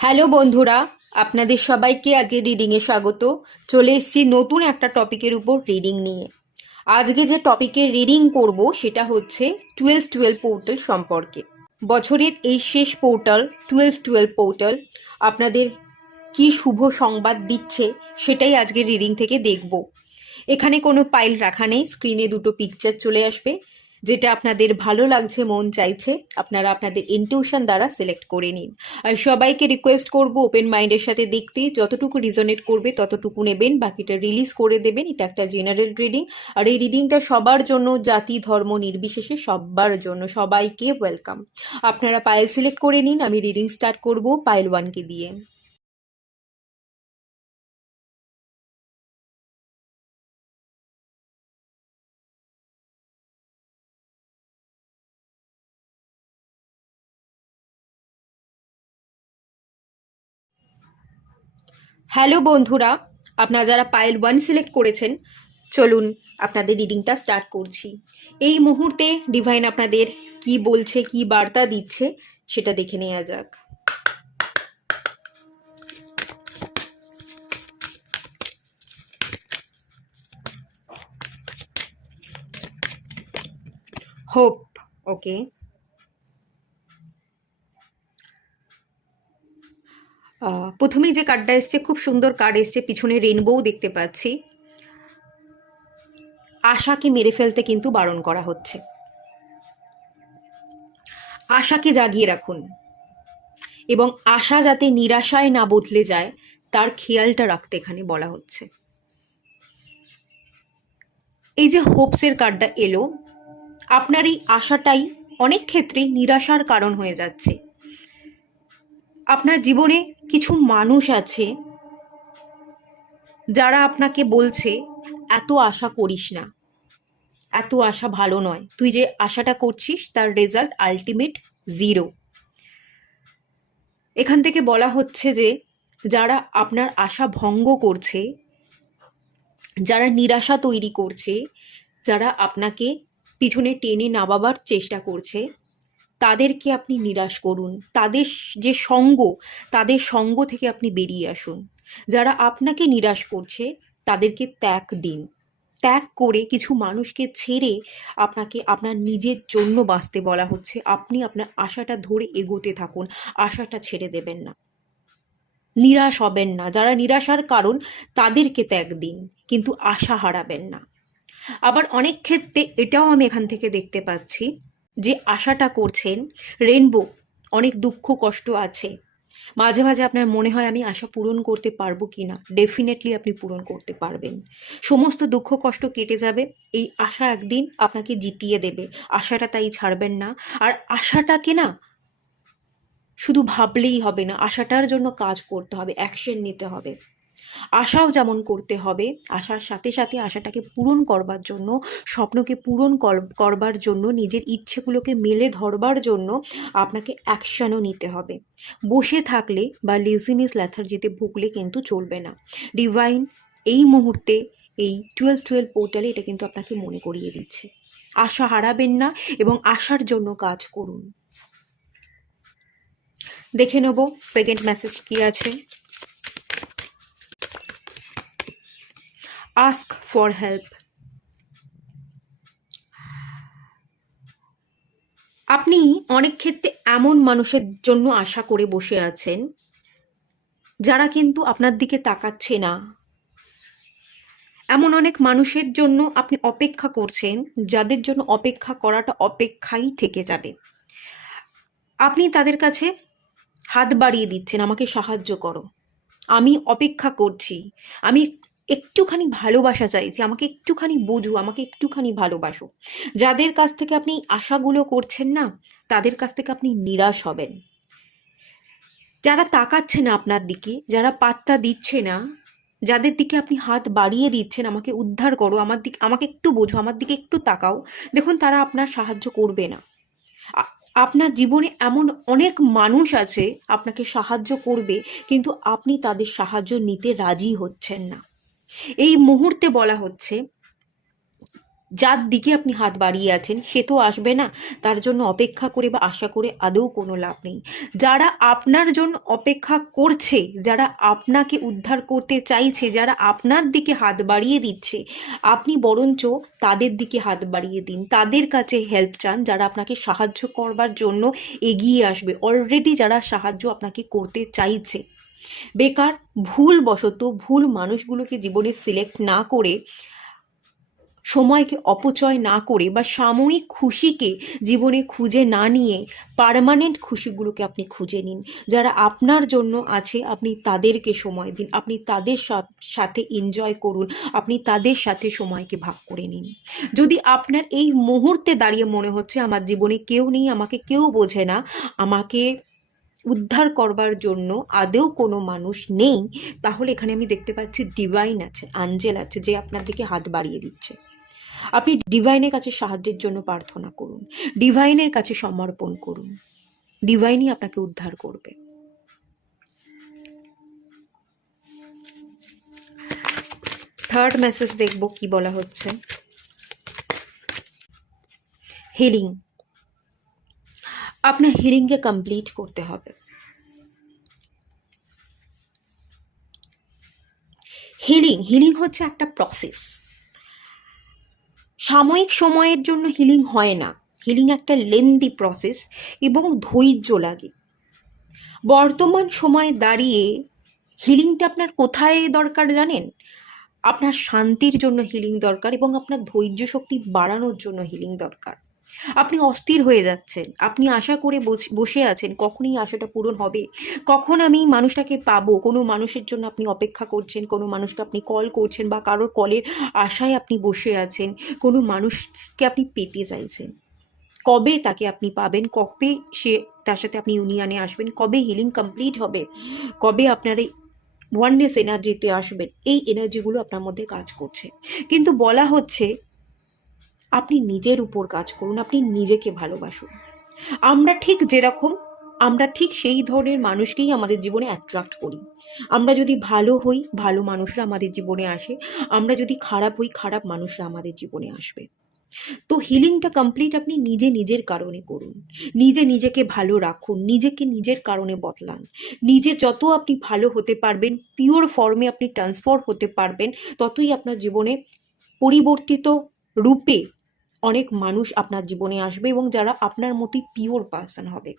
Hello বন্ধুরা, আপনাদের সবাইকে আজকে রিডিংয়ে স্বাগত। চলে এসেছি নতুন একটা টপিকের উপর রিডিং নিয়ে। আজকে যে টপিকের রিডিং করব সেটা হচ্ছে 12-12 পোর্টাল সম্পর্কে। বছরের এই শেষ পোর্টাল 12-12 পোর্টাল আপনাদের কি শুভ সংবাদ দিচ্ছে সেটাই আজকে রিডিং থেকে দেখব। এখানে কোনো পাইল রাখা নেই, স্ক্রিনে দুটো পিকচার চলে আসবে। যেটা আপনাদের ভালো লাগছে, মন চাইছে, আপনারা আপনাদের ইনটিউশন দ্বারা সিলেক্ট করে নিন। আর সবাইকে রিকোয়েস্ট করব ওপেন মাইন্ডের সাথে দেখতে, যতটুকু রিজনেট করবে ততটুকু নেবেন, বাকিটা রিলিজ করে দেবেন। এটা একটা জেনারেল রিডিং, আর এই রিডিংটা সবার জন্য, জাতি ধর্ম নির্বিশেষে সবার জন্য, সবাইকে ওয়েলকাম। আপনারা পাইল সিলেক্ট করে নিন, আমি রিডিং স্টার্ট করব পাইল 1কে দিয়ে। হ্যালো বন্ধুরা, আপনারা যারা পাইল 1 সিলেক্ট করেছেন, চলুন আপনাদের রিডিংটা স্টার্ট করছি। এই মুহূর্তে ডিভাইন আপনাদের কি বলছে, কি বার্তা দিচ্ছে সেটা দেখে নেওয়া যাক। হোপ, ওকে। প্রথমেই যে কার্ডটা এসছে, খুব সুন্দর কার্ড এসছে, পিছনে রেইনবোও দেখতে পাচ্ছি। আশাকে মেরে ফেলতে কিন্তু বারণ করা হচ্ছে। আশাকে জাগিয়ে রাখুন এবং আশা যাতে নিরাশায় না বদলে যায় তার খেয়ালটা রাখতে এখানে বলা হচ্ছে। এই যে হোপসের কার্ডটা এলো, আপনার এই আশাটাই অনেক ক্ষেত্রে নিরাশার কারণ হয়ে যাচ্ছে। আপনার জীবনে কিছু মানুষ আছে যারা আপনাকে বলছে এত আশা করিস না, এত আশা ভালো নয়, তুই যে আশাটা করছিস তার রেজাল্ট আলটিমেট 0। এখান থেকে বলা হচ্ছে যে যারা আপনার আশা ভঙ্গ করছে, যারা নিরাশা তৈরি করছে, যারা আপনাকে পিছনে টেনে নামাবার চেষ্টা করছে, তাদেরকে আপনি নিরাশ করুন। তাদের যে সঙ্গ, তাদের সঙ্গ থেকে আপনি বেরিয়ে আসুন। যারা আপনাকে নিরাশ করছে তাদেরকে ত্যাগ দিন। ত্যাগ করে কিছু মানুষকে ছেড়ে আপনাকে আপনার নিজের জন্য বাঁচতে বলা হচ্ছে। আপনি আপনার আশাটা ধরে এগোতে থাকুন, আশাটা ছেড়ে দেবেন না, নিরাশ হবেন না। যারা নিরাশার কারণ তাদেরকে ত্যাগ দিন, কিন্তু আশা হারাবেন না। আবার অনেক ক্ষেত্রে এটাও আমি এখান থেকে দেখতে পাচ্ছি যে আশাটা করছেন, রেনবো, অনেক দুঃখ কষ্ট আছে, মাঝে মাঝে আপনার মনে হয় আমি আশা পূরণ করতে পারবো কি না। ডেফিনেটলি আপনি পূরণ করতে পারবেন। সমস্ত দুঃখ কষ্ট কেটে যাবে, এই আশা একদিন আপনাকে জিতিয়ে দেবে। আশাটা তাই ছাড়বেন না। আর আশাটাকে না শুধু ভাবলেই হবে না, আশাটার জন্য কাজ করতে হবে, অ্যাকশন নিতে হবে। আশাও যেমন করতে হবে, আশার সাথে সাথে আশাটাকে পূরণ করবার জন্য, স্বপ্নকে পূরণ করবার জন্য, নিজের ইচ্ছেগুলোকে মেলে ধরবার জন্য আপনাকে অ্যাকশনও নিতে হবে। বসে থাকলে বা লেজিনেস ল্যাথার্জিতে ভুগলে কিন্তু চলবে না। ডিভাইন এই মুহূর্তে এই 12-12 পোর্টালে এটা কিন্তু আপনাকে মনে করিয়ে দিচ্ছে। আশা হারাবেন না এবং আশার জন্য কাজ করুন। দেখে নেব সেকেন্ড মেসেজ কি আছে। Ask for help. আপনি অনেক ক্ষেত্রে এমন মানুষের জন্য আশা করে বসে আছেন যারা কিন্তু আপনার দিকে তাকাচ্ছে না। এমন অনেক মানুষের জন্য আপনি অপেক্ষা করছেন, যাদের জন্য অপেক্ষা করাটা অপেক্ষাই থেকে যাবে। আপনি তাদের কাছে হাত বাড়িয়ে দিচ্ছেন, আমাকে সাহায্য করো, আমি অপেক্ষা করছি, আমি একটুখানি ভালোবাসা চাইছি, আমাকে একটুখানি বোঝো, আমাকে একটুখানি ভালোবাসো। যাদের কাছ থেকে আপনি আশাগুলো করছেন না, তাদের কাছ থেকে আপনি নিরাশ হবেন। যারা তাকাচ্ছে না আপনার দিকে, যারা পাত্তা দিচ্ছে না, যাদের দিকে আপনি হাত বাড়িয়ে দিচ্ছেন, আমাকে উদ্ধার করো, আমার দিকে, আমাকে একটু বোঝো, আমার দিকে একটু তাকাও, দেখুন তারা আপনার সাহায্য করবে না। আপনার জীবনে এমন অনেক মানুষ আছে আপনাকে সাহায্য করবে, কিন্তু আপনি তাদের সাহায্য নিতে রাজি হচ্ছেন না। এই মুহূর্তে বলা হচ্ছে যার দিকে আপনি হাত বাড়িয়ে আছেন সে তো আসবে না, তার জন্য অপেক্ষা করে বা আশা করে আদৌ কোনো লাভ নেই। যারা আপনার জন্য অপেক্ষা করছে, যারা আপনাকে উদ্ধার করতে চাইছে, যারা আপনার দিকে হাত বাড়িয়ে দিচ্ছে, আপনি বরঞ্চ তাদের দিকে হাত বাড়িয়ে দিন, তাদের কাছে হেল্প চান, যারা আপনাকে সাহায্য করবার জন্য এগিয়ে আসবে, অলরেডি যারা সাহায্য আপনাকে করতে চাইছে। বেকার ভুলবশত ভুল মানুষগুলোকে জীবনে সিলেক্ট না করে, সময়কে অপচয় না করে বা সাময়িক খুশিকে জীবনে খুঁজে না নিয়ে পার্মানেন্ট খুশিগুলোকে আপনি খুঁজে নিন। যারা আপনার জন্য আছে আপনি তাদেরকে সময় দিন, আপনি তাদের সাথে এনজয় করুন, আপনি তাদের সাথে সময়কে ভাগ করে নিন। যদি আপনার এই মুহূর্তে দাঁড়িয়ে মনে হচ্ছে আমার জীবনে কেউ নেই, আমাকে কেউ বোঝে না, আমাকে উদ্ধার করবার জন্য আদৌ কোনো মানুষ নেই, তাহলে এখানে আমি দেখতে পাচ্ছি ডিভাইন আছে, আঞ্জেল আছে, যে আপনার দিকে হাত বাড়িয়ে দিচ্ছে। আপনি ডিভাইনের কাছে সাহায্যের জন্য প্রার্থনা করুন, ডিভাইনের কাছে সমর্পণ করুন, ডিভাইনই আপনাকে উদ্ধার করবে। থার্ড মেসেজ দেখব কি বলা হচ্ছে। হিলিং, আপনার হিলিংকে কমপ্লিট করতে হবে। হিলিং হচ্ছে একটা প্রসেস, সাময়িক সময়ের জন্য হিলিং হয় না। হিলিং একটা লেন্দি প্রসেস এবং ধৈর্য লাগে। বর্তমান সময়ে দাঁড়িয়ে হিলিংটা আপনার কোথায় দরকার জানেন? আপনার শান্তির জন্য হিলিং দরকার এবং আপনার ধৈর্য শক্তি বাড়ানোর জন্য হিলিং দরকার। আপনি অস্থির হয়ে যাচ্ছেন, আপনি আশা করে বসে আছেন কখন এই আশাটা পূরণ হবে, কখন আমি মানুষটাকে পাবো। কোনো মানুষের জন্য আপনি অপেক্ষা করছেন, কোনো মানুষকে আপনি কল করছেন বা কারোর কলের আশায় আপনি বসে আছেন, কোনো মানুষকে আপনি পেতে চাইছেন। কবে তাকে আপনি পাবেন, কবে সে তার সাথে আপনি ইউনিয়নে আসবেন, কবে হিলিং কমপ্লিট হবে, কবে আপনার এই ওয়াননেস এনার্জিতে আসবেন, এই এনার্জিগুলো আপনার মধ্যে কাজ করছে। কিন্তু বলা হচ্ছে আপনি নিজের উপর কাজ করুন, আপনি নিজেকে ভালোবাসুন। আমরা ঠিক সেই ধরনের মানুষকেই আমাদের জীবনে অ্যাট্রাক্ট করি। আমরা যদি ভালো হই, ভালো মানুষরা আমাদের জীবনে আসে, আমরা যদি খারাপ হই, খারাপ মানুষরা আমাদের জীবনে আসবে। তো হিলিংটা কমপ্লিট আপনি নিজের কারণে করুন, নিজেকে ভালো রাখুন, নিজেকে নিজের কারণে বদলান। নিজে যত আপনি ভালো হতে পারবেন, পিওর ফর্মে আপনি ট্রান্সফার হতে পারবেন, ততই আপনার জীবনে পরিবর্তিত রূপে অনেক মানুষ আপনার জীবনে আসবে এবং যারা আপনার মতোই পিওর পার্সন হবে।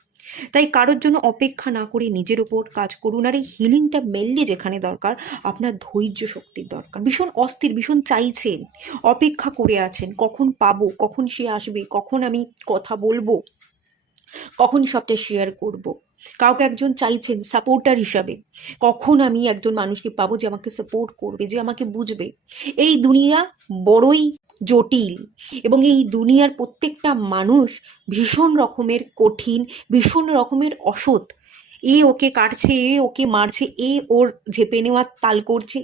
তাই কারোর জন্য অপেক্ষা না করে নিজের ওপর কাজ করুন। আর এই হিলিংটা মেনলি যেখানে দরকার, আপনার ধৈর্য শক্তির দরকার। ভীষণ অস্থির, ভীষণ চাইছেন, অপেক্ষা করে আছেন কখন পাবো, কখন সে আসবে, কখন আমি কথা বলবো, কখন সবটা শেয়ার করব। কাউকে একজন চাইছেন সাপোর্টার হিসাবে, কখন আমি একজন মানুষকে পাবো যে আমাকে সাপোর্ট করবে, যে আমাকে বুঝবে। এই দুনিয়া বড়ই জটিল এবং এই দুনিয়ার প্রত্যেকটা মানুষ ভীষণ রকমের কঠিন, ভীষণ রকমের অসৎ। এ ওকে কাটছে, এ ওকে মারছে, এ ওর ঝেপে নেওয়ার তাল করছে,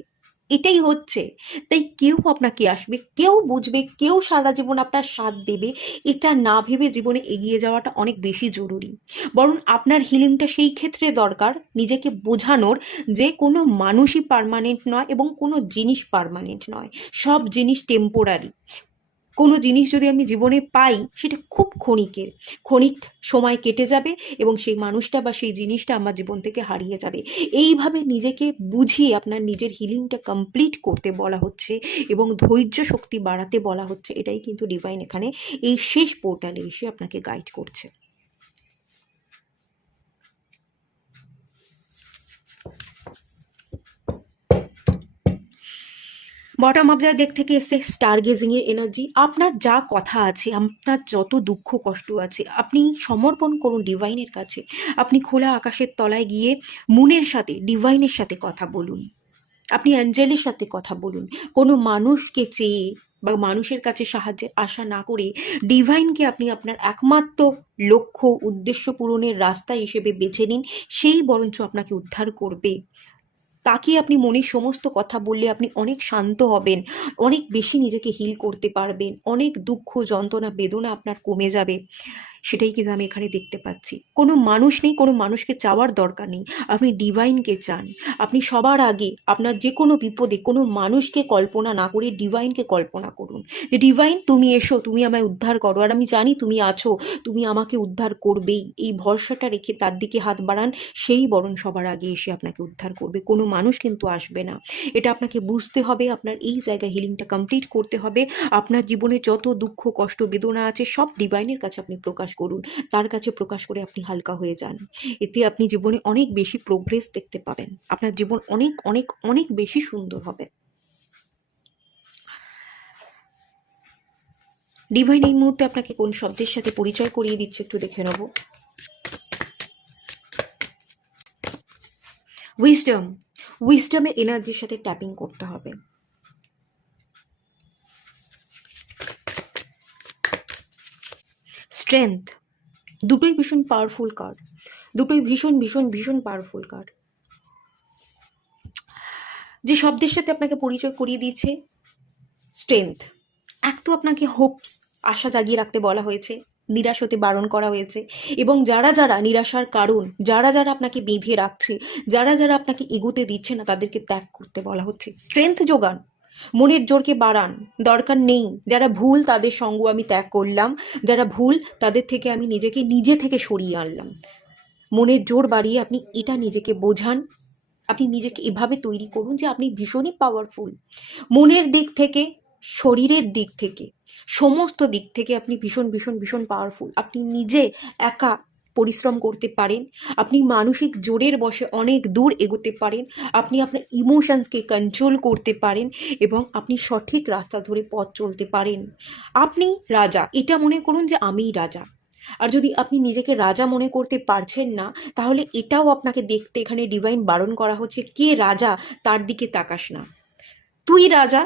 এটাই হচ্ছে। তাই কেউ আপনাকে আসবে, কেউ বুঝবে, কেউ সারা জীবন আপনার সাথ দেবে, এটা না ভেবে জীবনে এগিয়ে যাওয়াটা অনেক বেশি জরুরি। বরং আপনার হিলিংটা সেই ক্ষেত্রে দরকার, নিজেকে বোঝানোর যে কোনো মানুষই পার্মানেন্ট নয় এবং কোনো জিনিস পার্মানেন্ট নয়, সব জিনিস টেম্পোরারি। কোনো জিনিস যদি আমি জীবনে পাই সেটা খুব ক্ষণিক সময় কেটে যাবে এবং সেই মানুষটা বা সেই জিনিসটা আমার জীবন থেকে হারিয়ে যাবে। এইভাবে নিজেকে বুঝিয়ে আপনার নিজের হিলিংটা কমপ্লিট করতে বলা হচ্ছে এবং ধৈর্য শক্তি বাড়াতে বলা হচ্ছে। এটাই কিন্তু ডিভাইন এখানে এই শেষ পোর্টালে এসে আপনাকে গাইড করছে। বটম আপ যার দিক থেকে এসে স্টার গেজিংয়ের এনার্জি। আপনার যা কথা আছে, আপনার যত দুঃখ কষ্ট আছে, আপনি সমর্পণ করুন ডিভাইনের কাছে। আপনি খোলা আকাশের তলায় গিয়ে মুনের সাথে, ডিভাইনের সাথে কথা বলুন, আপনি অ্যাঞ্জেলের সাথে কথা বলুন। কোনো মানুষকে চেয়ে বা মানুষের কাছে সাহায্যের আশা না করে ডিভাইনকে আপনি আপনার একমাত্র লক্ষ্য, উদ্দেশ্য পূরণের রাস্তা হিসেবে বেছে নিন। সেই বরঞ্চ আপনাকে উদ্ধার করবে। তাকে আপনি মনের সমস্ত কথা বললে আপনি অনেক শান্ত হবেন, অনেক বেশি নিজেকে হিল করতে পারবেন, অনেক দুঃখ যন্ত্রণা বেদনা আপনার কমে যাবে। সেটাই কিন্তু আমি এখানে দেখতে পাচ্ছি। কোনো মানুষ নেই, কোনো মানুষকে চাওয়ার দরকার নেই, আপনি ডিভাইনকে চান। আপনি সবার আগে আপনার যে কোনো বিপদে কোনো মানুষকে কল্পনা না করে ডিভাইনকে কল্পনা করুন, যে ডিভাইন তুমি এসো, তুমি আমায় উদ্ধার করো, আর আমি জানি তুমি আছো, তুমি আমাকে উদ্ধার করবেই। এই ভরসাটা রেখে তার দিকে হাত বাড়ান, সেই বরং সবার আগে এসে আপনাকে উদ্ধার করবে, কোনো মানুষ কিন্তু আসবে না। এটা আপনাকে বুঝতে হবে, আপনার এই জায়গায় হিলিংটা কমপ্লিট করতে হবে। আপনার জীবনে যত দুঃখ কষ্ট বেদনা আছে সব ডিভাইনের কাছে আপনি প্রকাশ করুন, তার কাছে প্রকাশ করে আপনি হালকা হয়ে যান। এতে আপনি জীবনে অনেক বেশি প্রোগ্রেস দেখতে পাবেন, আপনার জীবন অনেক অনেক অনেক বেশি সুন্দর হবে। ডিভাইন এই মুহূর্তে আপনাকে কোন শব্দের সাথে পরিচয় করিয়ে দিচ্ছে একটু দেখে নেব। উইজডম, উইজডমের এনার্জির সাথে ট্যাপিং করতে হবে। স্ট্রেংথ, দুটোই ভীষণ পাওয়ারফুল কার্ড, দুটোই ভীষণ ভীষণ ভীষণ পাওয়ারফুল কার্ড। যে শব্দের সাথে আপনাকে পরিচয় করিয়ে দিয়েছে স্ট্রেংথ, এক তো আপনাকে হোপস, আশা জাগিয়ে রাখতে বলা হয়েছে, নিরাশ হতে বারণ করা হয়েছে, এবং যারা যারা নিরাশার কারণ, যারা যারা আপনাকে বেঁধে রাখছে, যারা যারা আপনাকে এগোতে দিচ্ছে না, তাদেরকে ত্যাগ করতে বলা হচ্ছে। স্ট্রেংথ যোগান, মনের জোরকে বাড়ান, দরকার নেই। যারা ভুল তাদের সঙ্গ আমি ত্যাগ করলাম, যারা ভুল তাদের থেকে আমি নিজেকে নিজে থেকে সরিয়ে আনলাম। মনের জোর বাড়িয়ে আপনি এটা নিজেকে বোঝান, আপনি নিজেকে এভাবে তৈরি করুন যে আপনি ভীষণই পাওয়ারফুল। মনের দিক থেকে, শরীরের দিক থেকে, সমস্ত দিক থেকে আপনি ভীষণ ভীষণ ভীষণ পাওয়ারফুল। আপনি নিজে একা পরিশ্রম করতে পারেন, আপনি মানসিক জোরের বশে অনেক দূর এগোতে পারেন, আপনি আপনার ইমোশনসকে কন্ট্রোল করতে পারেন, এবং আপনি সঠিক রাস্তা ধরে পথ চলতে পারেন। আপনি রাজা, এটা মনে করুন যে আমিই রাজা। আর যদি আপনি নিজেকে রাজা মনে করতে পারছেন না, তাহলে এটাও আপনাকে দেখতে এখানে ডিভাইন বারণ করা হচ্ছে, কে রাজা তার দিকে তাকাস না, তুই রাজা,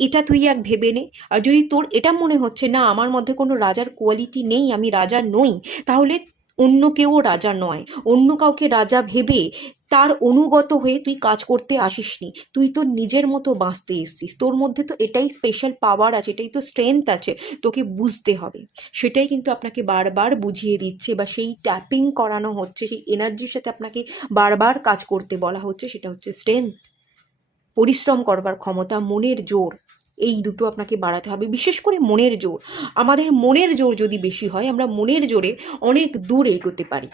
এটা তুই এক ভেবে নে। আর যদি তোর এটা মনে হচ্ছে না আমার মধ্যে কোনো রাজার কোয়ালিটি নেই, আমি রাজা নই, তাহলে অন্য কেউ রাজা নয়, অন্য কাউকে রাজা ভেবে তার অনুগত হয়ে তুই কাজ করতে আসিসনি। তুই তোর নিজের মতো বাঁচতে এসছিস, তোর মধ্যে তো এটাই স্পেশাল পাওয়ার আছে, এটাই তো স্ট্রেংথ আছে, তোকে বুঝতে হবে। সেটাই কিন্তু আপনাকে বারবার বুঝিয়ে দিচ্ছে, বা সেই ট্যাপিং করানো হচ্ছে, সেই এনার্জির সাথে আপনাকে বারবার কাজ করতে বলা হচ্ছে, সেটা হচ্ছে স্ট্রেংথ, পরিশ্রম করবার ক্ষমতা, মনের জোর, এই দুটো আপনাকে বাড়াতে হবে। বিশেষ করে মনের জোর, আমাদের মনের জোর যদি বেশি হয়, আমরা মনের জোরে অনেক দূর এগোতে পারি,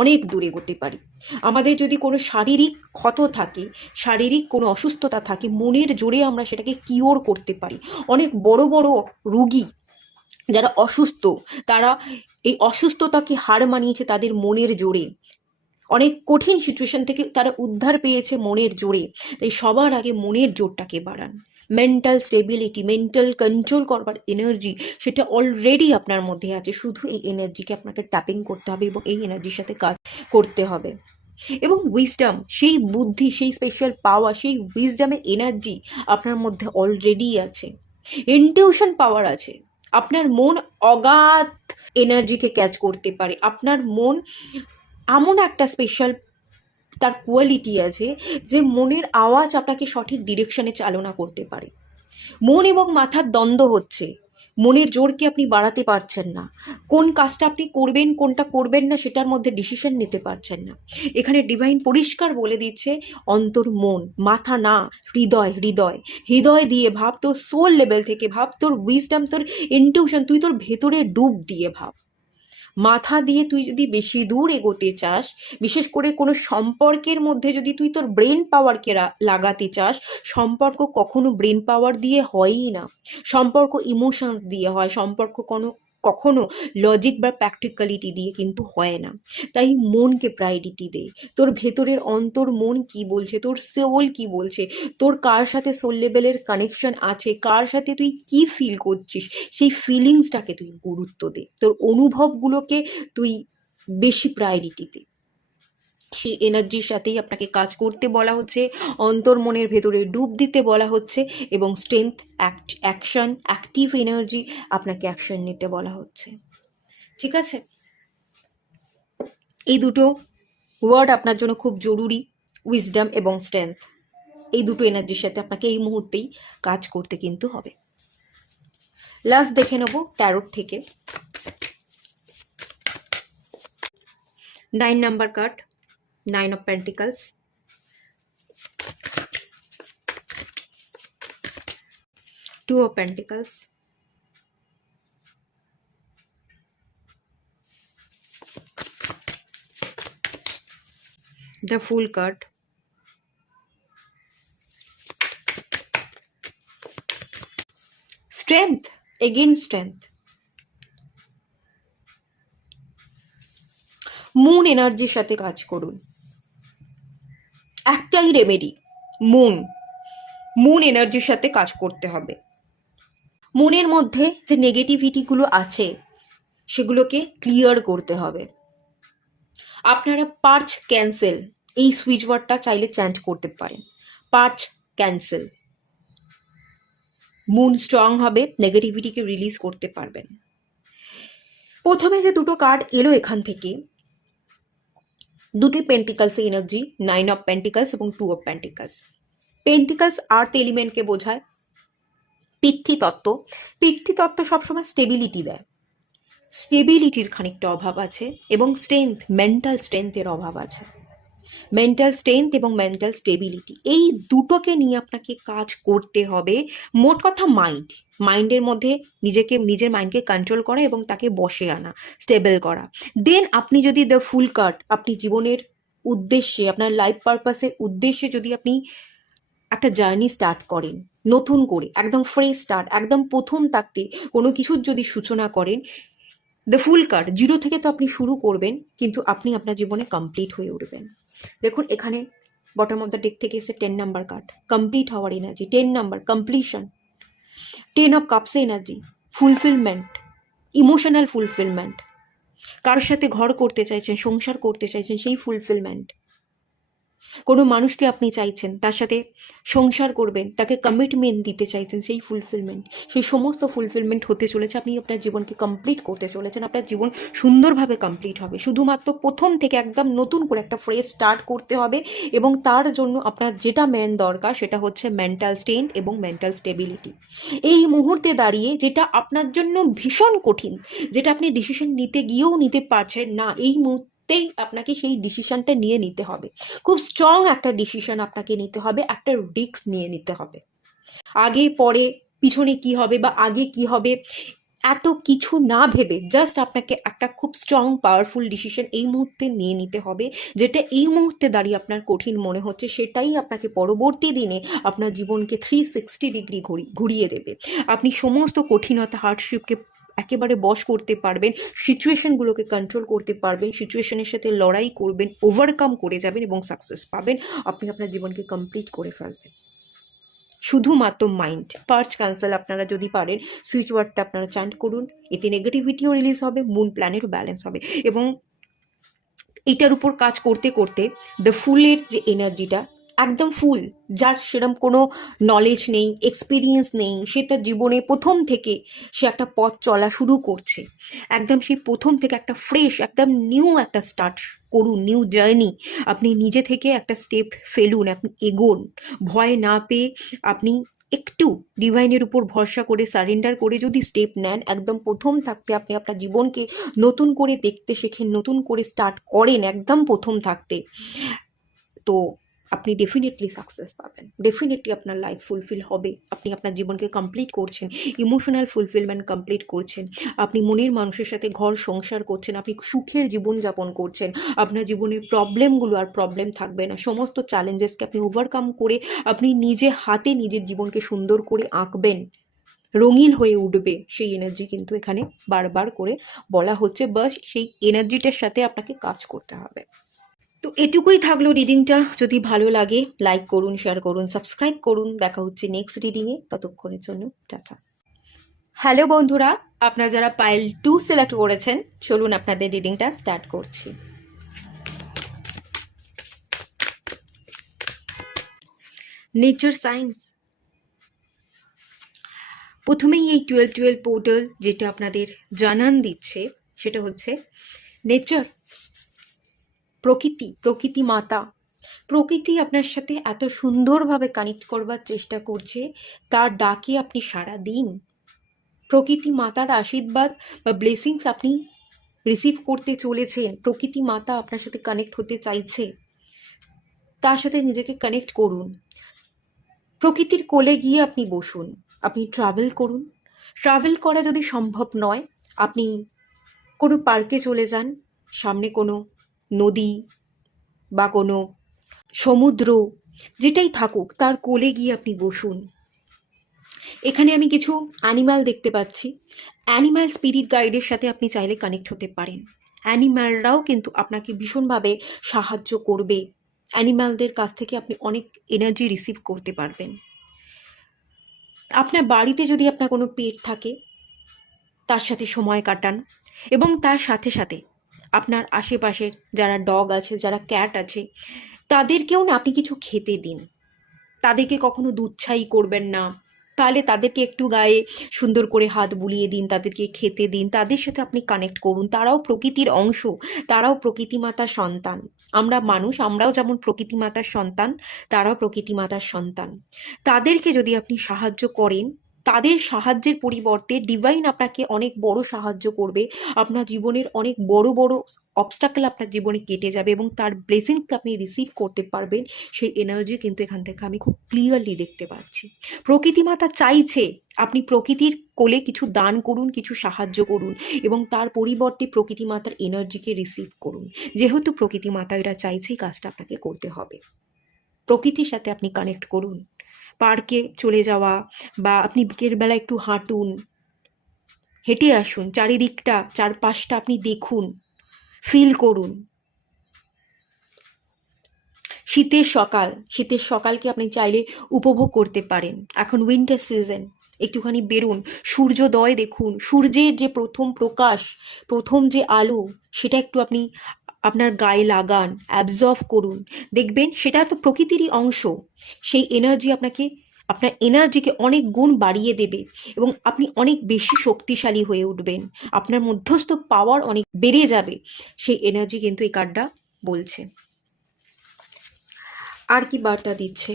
অনেক দূর এগোতে পারি। আমাদের যদি কোনো শারীরিক ক্ষত থাকে, শারীরিক কোনো অসুস্থতা থাকে, মনের জোরে আমরা সেটাকে কিওর করতে পারি। অনেক বড় বড় রুগী যারা অসুস্থ, তারা এই অসুস্থতাকে হার মানিয়েছে তাদের মনের জোরে, অনেক কঠিন সিচুয়েশন থেকে তারা উদ্ধার পেয়েছে মনের জোরে। তাই সবার আগে মনের জোরটাকে বাড়ান। মেন্টাল স্টেবিলিটি, মেন্টাল কন্ট্রোল করবার এনার্জি, সেটা অলরেডি আপনার মধ্যে আছে, শুধু এই এনার্জিকে আপনাকে ট্যাপিং করতে হবে এবং এই এনার্জির সাথে কাজ করতে হবে। এবং উইজডম, সেই বুদ্ধি, সেই স্পেশাল পাওয়ার, সেই উইজডমের এনার্জি আপনার মধ্যে অলরেডি আছে। ইনটিউশন পাওয়ার আছে, আপনার মন অগাধ এনার্জিকে ক্যাচ করতে পারে। আপনার মন এমন একটা স্পেশাল তার কোয়ালিটি আছে, যে মনের আওয়াজ আপনাকে সঠিক ডিরেকশনে চালনা করতে পারে। মন এবং মাথার দ্বন্দ্ব হচ্ছে, মনের জোরকে আপনি বাড়াতে পারছেন না, কোন কাজটা আপনি করবেন কোনটা করবেন না সেটার মধ্যে ডিসিশন নিতে পারছেন না। এখানে ডিভাইন পরিষ্কার বলে দিচ্ছে, অন্তর মন, মাথা না, হৃদয়, হৃদয়, হৃদয় দিয়ে ভাব, তোর সোল লেভেল থেকে ভাব, তোর উইজডম, তোর ইনটিউশন, তুই তোর ভেতরে ডুব দিয়ে ভাব। মাথা দিয়ে তুই যদি বেশি দূর এগোতে চাস, বিশেষ করে কোনো সম্পর্কের মধ্যে যদি তুই তোর ব্রেন পাওয়ারকে লাগাতে চাস, সম্পর্ক কখনো ব্রেন পাওয়ার দিয়ে হয়ই না, সম্পর্ক ইমোশনস দিয়ে হয়, সম্পর্ক কখনো লজিক বা প্র্যাকটিক্যালিটি দিয়ে কিন্তু হয় না। তাই মনকে প্রায়োরিটি দে, তোর ভেতরের অন্তর মন কি বলছে, তোর সোল কি বলছে, তোর কার সাথে সোল লেভেলের কানেকশন আছে, কার সাথে তুই কি ফিল করছিস, সেই ফিলিংসটাকে তুই গুরুত্ব দে, তোর অনুভবগুলোকে তুই বেশি প্রায়োরিটি দে। সেই এনার্জির সাথেই আপনাকে কাজ করতে বলা হচ্ছে, অন্তর মনের ভেতরে ডুব দিতে বলা হচ্ছে, এবং স্ট্রেংথ, অ্যাকশন, অ্যাক্টিভ এনার্জি, আপনাকে অ্যাকশন নিতে বলা হচ্ছে। ঠিক আছে, এই দুটো ওয়ার্ড আপনার জন্য খুব জরুরি, উইজডম এবং স্ট্রেংথ। এই দুটো এনার্জির সাথে আপনাকে এই মুহূর্তেই কাজ করতে কিন্তু হবে। লাস্ট দেখে নেব ট্যারোট থেকে 9 number card, 9 of pentacles, 2 of Pentacles, the Fool card, Strength, again Strength, moon এনার্জির সাথে কাজ করুন। একটাই রেমেডি, মুন এনার্জির সাথে কাজ করতে হবে। মনের মধ্যে যে নেগেটিভিটিগুলো আছে সেগুলোকে ক্লিয়ার করতে হবে। আপনারা পার্চ ক্যান্সেল, এই সুইচ ওয়ার্ডটা চাইলে চ্যান্ট করতে পারেন, পার্চ ক্যান্সেল। মুন স্ট্রং হবে, নেগেটিভিটিকে রিলিজ করতে পারবেন। প্রথমে যে দুটো কার্ড এলো এখান থেকে, দুটি পেন্টিকালস এনার্জি, 9 অফ পেন্টিকালস এবং 2 অফ পেন্টিকালস। পেন্টিকালস আর্থ এলিমেন্টকে বোঝায়, পৃথ্বীতত্ত্ব। পৃথ্বীতত্ত্ব সবসময় স্টেবিলিটি দেয়, স্টেবিলিটির খানিকটা অভাব আছে এবং স্ট্রেংথ, মেন্টাল স্ট্রেংথের অভাব আছে। মেন্টাল স্ট্রেংথ এবং মেন্টাল স্টেবিলিটি, এই দুটোকে নিয়ে আপনাকে কাজ করতে হবে। মোট কথা মাইন্ডের মধ্যে নিজের মাইন্ডকে কন্ট্রোল করা এবং তাকে বসে আনা, স্টেবল করা। দেন আপনি যদি দ্য ফুল কার্ড, আপনি জীবনের উদ্দেশ্যে, আপনার লাইফ পারপাসের উদ্দেশ্যে যদি আপনি একটা জার্নি স্টার্ট করেন নতুন করে, একদম ফ্রেশ স্টার্ট, একদম প্রথম থাকতে কোনো কিছুর যদি সূচনা করেন, দ্য ফুল কার্ড, 0 থেকে তো আপনি শুরু করবেন, কিন্তু আপনি আপনার জীবনে কমপ্লিট হয়ে উঠবেন। দেখুন এখানে বটম অফ দ্য ডেক থেকে এসে 10 নাম্বার কার্ড, কমপ্লিট হওয়ার energy, 10 number completion, 10 of Kapse energy, fulfilment, emotional fulfilment. কারোর সাথে ঘর করতে চাইছেন, সংসার করতে চাইছেন, সেই ফুলফিলমেন্ট। কোনো মানুষকে আপনি চাইছেন, তার সাথে সংসার করবেন, তাকে কমিটমেন্ট দিতে চাইছেন, সেই ফুলফিলমেন্ট, সেই সমস্ত ফুলফিলমেন্ট হতে চলেছে। আপনি আপনার জীবনকে কমপ্লিট করতে চলেছেন, আপনার জীবন সুন্দরভাবে কমপ্লিট হবে। শুধুমাত্র প্রথম থেকে একদম নতুন করে একটা ফ্রেশ স্টার্ট করতে হবে এবং তার জন্য আপনার যেটা মেন দরকার সেটা হচ্ছে মেন্টাল স্ট্রেংথ এবং মেন্টাল স্টেবিলিটি। এই মুহূর্তে দাঁড়িয়ে যেটা আপনার জন্য ভীষণ কঠিন, যেটা আপনি ডিসিশন নিতে গিয়েও নিতে পারছেন না, এই মুহূর্তেই আপনাকে সেই ডিসিশনটা নিয়ে নিতে হবে। খুব স্ট্রং একটা ডিসিশন আপনাকে নিতে হবে, একটা রিস্ক নিয়ে নিতে হবে। আগে পরে পিছনে কি হবে বা আগে কি হবে এত কিছু না ভেবে জাস্ট আপনাকে একটা খুব স্ট্রং পাওয়ারফুল ডিসিশন এই মুহূর্তে নিয়ে নিতে হবে। যেটা এই মুহূর্তে দাঁড়িয়ে আপনার কঠিন মনে হচ্ছে, সেটাই আপনাকে পরবর্তী দিনে আপনার জীবনকে 360 ডিগ্রি ঘুরিয়ে দেবে। আপনি সমস্ত কঠিনতা, হার্ডশিপকে একেবারে বশ করতে পারবেন, সিচুয়েশনগুলোকে কন্ট্রোল করতে পারবেন, সিচুয়েশনের সাথে লড়াই করবেন, ওভারকাম করে যাবেন এবং সাকসেস পাবেন। আপনি আপনার জীবনকে কমপ্লিট করে ফেলবেন। শুধুমাত্র মাইন্ড পার্চ ক্যান্সেল আপনারা যদি পারেন, সুইচ ওয়ার্ডটা আপনারা চ্যান্ট করুন, এতে নেগেটিভিটিও রিলিজ হবে, মুন প্ল্যানেটও ব্যালেন্স হবে। এবং এটার উপর কাজ করতে করতে দ্য ফুলের যে এনার্জিটা, একদম ফুল, যার সেরকম কোনো নলেজ নেই, এক্সপিরিয়েন্স নেই, সে তার জীবনে প্রথম থেকে সে একটা পথ চলা শুরু করছে, একদম সেই প্রথম থেকে একটা ফ্রেশ, একদম নিউ একটা স্টার্ট করুন, নিউ জার্নি। আপনি নিজে থেকে একটা স্টেপ ফেলুন, আপনি এগোন, ভয় না পেয়ে আপনি একটু ডিভাইনের উপর ভরসা করে, সারেন্ডার করে যদি স্টেপ নেন, একদম প্রথম থাকতে আপনি আপনার জীবনকে নতুন করে দেখতে শেখেন, নতুন করে স্টার্ট করেন একদম প্রথম থাকতে, তো আপনি ডেফিনেটলি সাকসেস পাবেন, ডেফিনেটলি আপনার লাইফ ফুলফিল হবে। আপনি আপনার জীবনকে কমপ্লিট করছেন, ইমোশনাল ফুলফিলমেন্ট কমপ্লিট করছেন, আপনি মনের মানুষের সাথে ঘর সংসার করছেন, আপনি সুখের জীবনযাপন করছেন, আপনার জীবনের প্রবলেমগুলো আর প্রবলেম থাকবে না, সমস্ত চ্যালেঞ্জেসকে আপনি ওভারকাম করে আপনি নিজে হাতে নিজের জীবনকে সুন্দর করে আঁকবেন, রঙিন হয়ে উঠবে। সেই এনার্জি কিন্তু এখানে বারবার করে বলা হচ্ছে, বাস সেই এনার্জিটার সাথে আপনাকে কাজ করতে হবে। তো এটুকুই থাকলো রিডিংটা। যদি ভালো লাগে লাইক করুন, শেয়ার করুন, সাবস্ক্রাইব করুন। দেখা হচ্ছে নেক্সট রিডিংয়ে, ততক্ষণের জন্য টাটা। হ্যালো বন্ধুরা, আপনারা যারা পাইল 2 সিলেক্ট করেছেন, চলুন আপনাদের রিডিংটা স্টার্ট করছি। Nature science. প্রথমেই এই 12-12 পোর্টাল যেটা আপনাদের জানান দিচ্ছে সেটা হচ্ছে নেচার, প্রকৃতি মাতা। প্রকৃতি আপনার সাথে এত সুন্দরভাবে কানেক্ট করবার চেষ্টা করছে, তার ডাকে আপনি সাড়া দিন। প্রকৃতি মাতার আশীর্বাদ বা ব্লেসিংস আপনি রিসিভ করতে চলেছেন, প্রকৃতি মাতা আপনার সাথে কানেক্ট হতে চাইছে, তার সাথে নিজেকে কানেক্ট করুন। প্রকৃতির কোলে গিয়ে আপনি বসুন, আপনি ট্রাভেল করুন। ট্রাভেল করা যদি সম্ভব নয়, আপনি কোনো পার্কে চলে যান, সামনে কোনো নদী বা কোনো সমুদ্র যেটাই থাকুক তার কোলে গিয়ে আপনি বসুন। এখানে আমি কিছু অ্যানিম্যাল দেখতে পাচ্ছি। অ্যানিম্যাল স্পিরিট গাইডের সাথে আপনি চাইলে কানেক্ট হতে পারেন। অ্যানিম্যালরাও কিন্তু আপনাকে ভীষণভাবে সাহায্য করবে। অ্যানিম্যালদের কাছ থেকে আপনি অনেক এনার্জি রিসিভ করতে পারবেন। আপনার বাড়িতে যদি আপনার কোনো পেট থাকে, তার সাথে সময় কাটান, এবং তার সাথে সাথে আপনার আশেপাশের যারা ডগ আছে, যারা ক্যাট আছে, তাদেরকেও না আপনি কিছু খেতে দিন। তাদেরকে কখনো দুধছাই করবেন না, তাহলে তাদেরকে একটু গায়ে সুন্দর করে হাত বুলিয়ে দিন, তাদেরকে খেতে দিন, তাদের সাথে আপনি কানেক্ট করুন। তারাও প্রকৃতির অংশ, তারাও প্রকৃতি মাতার সন্তান। আমরা মানুষ, আমরাও যেমন প্রকৃতি মাতার সন্তান, তারাও প্রকৃতি মাতার সন্তান। তাদেরকে যদি আপনি সাহায্য করেন, তাদের সাহায্যের পরিবর্তে ডিভাইন আপনাকে অনেক বড় সাহায্য করবে। আপনার জীবনের অনেক বড় বড় অবস্টাকেল আপনার জীবনে কেটে যাবে এবং তার ব্লেসিংকে আপনি রিসিভ করতে পারবেন। সেই এনার্জি কিন্তু এখান থেকে আমি খুব ক্লিয়ারলি দেখতে পাচ্ছি। প্রকৃতি মাতা চাইছে আপনি প্রকৃতির কোলে কিছু দান করুন, কিছু সাহায্য করুন, এবং তার পরিবর্তে প্রকৃতি মাতার এনার্জিকে রিসিভ করুন। যেহেতু প্রকৃতি মাতা এটা চাইছে, এই কাজটা আপনাকে করতে হবে। প্রকৃতির সাথে আপনি কানেক্ট করুন। পার্কে চলে যাওয়া, বা আপনি বিকেলবেলা একটু হাঁটুন, হেঁটে আসুন, চারিদিকটা চারপাশটা আপনি দেখুন, ফিল করুন। শীতের সকালকে আপনি চাইলে উপভোগ করতে পারেন। এখন উইন্টার সিজন, একটুখানি বেরুন, সূর্যোদয় দেখুন, সূর্যের যে প্রথম প্রকাশ, প্রথম যে আলো, সেটা একটু আপনি আপনার গায়ে লাগান, অ্যাবজর্ভ করুন। দেখবেন সেটা তো প্রকৃতিরই অংশ। সেই এনার্জি আপনার এনার্জিকে অনেক গুণ বাড়িয়ে দেবে এবং আপনি অনেক বেশি শক্তিশালী হয়ে উঠবেন। আপনার মধ্যস্থ পাওয়ার অনেক বেড়ে যাবে। সেই এনার্জি কিন্তু এই কার্ডটা বলছে। আর কি বার্তা দিচ্ছে?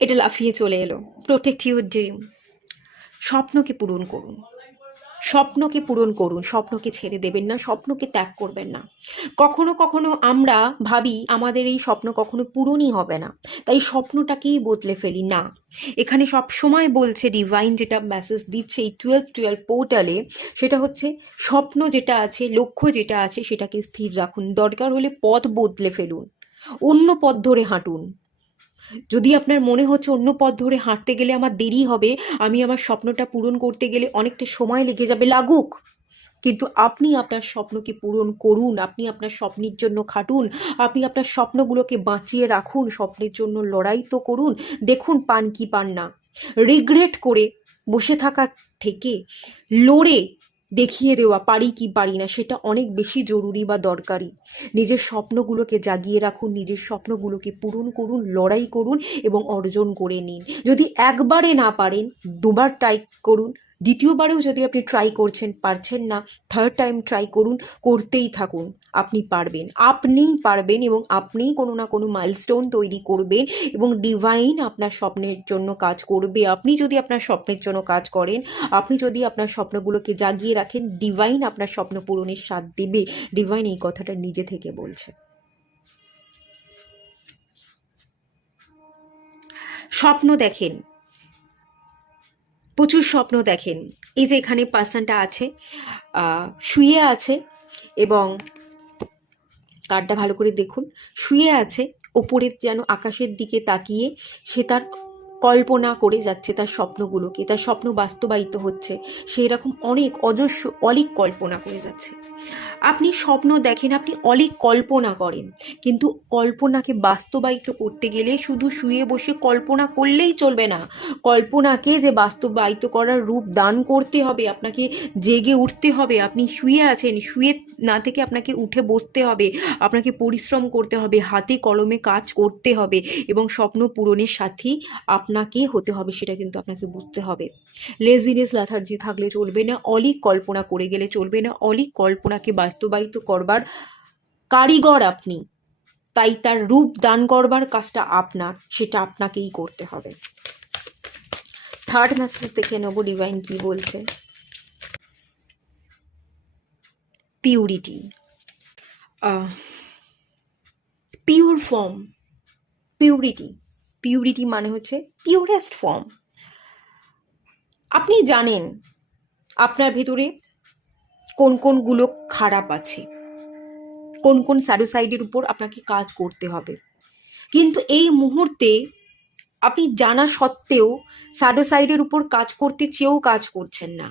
এটা লাফিয়ে চলে এলো, প্রোটেক্ট ইউর ড্রিম। স্বপ্নকে পূরণ করুন, স্বপ্নকে পূরণ করুন, স্বপ্নকে ছেড়ে দেবেন না, স্বপ্নকে ত্যাগ করবেন না। কখনো কখনো আমরা ভাবি আমাদের এই স্বপ্ন কখনো পূরণই হবে না, তাই স্বপ্নটাকেই বদলে ফেলি না। এখানে সব সময় বলছে ডিভাইন, যেটা মেসেজ দিচ্ছে এই 12-12 পোর্টালে, সেটা হচ্ছে স্বপ্ন যেটা আছে, লক্ষ্য যেটা আছে, সেটাকে স্থির রাখুন। দরকার হলে পথ বদলে ফেলুন, অন্য পথ ধরে হাঁটুন। যদি আপনার মনে হচ্ছে অন্য পথ ধরে হাঁটতে গেলে আমার দেরি হবে, আমি আমার স্বপ্নটা পূরণ করতে গেলে অনেকটা সময় লেগে যাবে, লাগুক, কিন্তু আপনি আপনার স্বপ্নকে পূরণ করুন। আপনি আপনার স্বপ্নের জন্য খাটুন, আপনি আপনার স্বপ্নগুলোকে বাঁচিয়ে রাখুন, স্বপ্নের জন্য লড়াই তো করুন। দেখুন পান কি পান না। রিগ্রেট করে বসে থাকা থেকে লড়ে দেখিয়ে দেওয়া পারি কি পারি না, সেটা অনেক বেশি জরুরি বা দরকারি। নিজের স্বপ্নগুলোকে জাগিয়ে রাখুন, নিজের স্বপ্নগুলোকে পূরণ করুন, লড়াই করুন এবং অর্জন করে নিন। যদি একবারে না পারেন, দুবার ট্রাই করুন। দ্বিতীয়বারেও যদি আপনি ট্রাই পারছেন না, থার্ড টাইম ট্রাই করুন, করতেই থাকুন। আপনি পারবেন, আপনিই পারবেন, এবং আপনিই কোনো না কোনো মাইলস্টোন তৈরি করবেন এবং ডিভাইন আপনার স্বপ্নের জন্য কাজ করবে। আপনি যদি আপনার স্বপ্নের জন্য কাজ করেন, আপনি যদি আপনার স্বপ্নগুলোকে জাগিয়ে রাখেন, ডিভাইন আপনার স্বপ্ন পূরণের সাথ দেবে। ডিভাইন এই কথাটা নিজে থেকে বলছে। স্বপ্ন দেখেন, প্রচুর স্বপ্ন দেখেন। এই যে এখানে পার্সনটা আছে, শুয়ে আছে, এবং কার্ডটা ভালো করে দেখুন, শুয়ে আছে ওপরে যেন আকাশের দিকে তাকিয়ে সে তার কল্পনা করে যাচ্ছে তার স্বপ্নগুলোকে, তার স্বপ্ন বাস্তবায়িত হচ্ছে, সেই রকম অনেক অজস্র অলিক কল্পনা করে যাচ্ছে। আপনি স্বপ্ন দেখেন, আপনি অলিক কল্পনা করেন, কিন্তু কল্পনাকে বাস্তবায়িত করতে গেলে শুধু শুয়ে বসে কল্পনা করলেই চলবে না। কল্পনাকে যে বাস্তবায়িত করার রূপ দান করতে হবে, আপনাকে জেগে উঠতে হবে। আপনি শুয়ে আছেন, শুয়ে না থেকে আপনাকে উঠে বসতে হবে, আপনাকে পরিশ্রম করতে হবে, হাতে কলমে কাজ করতে হবে, এবং স্বপ্ন পূরণের সাথেই আপনাকে হতে হবে, সেটা কিন্তু আপনাকে বুঝতে হবে। লেজিনেস লেথার্জি থাকলে চলবে না, অলিক কল্পনা করে গেলে চলবে না। অলিক কল্পনাকে বাস্তবায়িত করবার কারিগর আপনি, তাই তার রূপ দান করবার কাজটা আপনার, সেটা আপনাকেই করতে হবে। থার্ড মেসেজ দেখে নেবো ডিভাইন কি বলছে। Purity, pure form, purity, purity মানে হচ্ছে পিওরেস্ট ফর্ম। আপনি জানেন আপনার ভেতরে কোন কোনগুলো খারাপ আছে, কোন কোন স্যাডোসাইডের উপর আপনাকে কাজ করতে হবে, কিন্তু এই মুহূর্তে আপনি জানা সত্ত্বেও স্যাডোসাইডের উপর কাজ করতে চেয়েও কাজ করছেন না।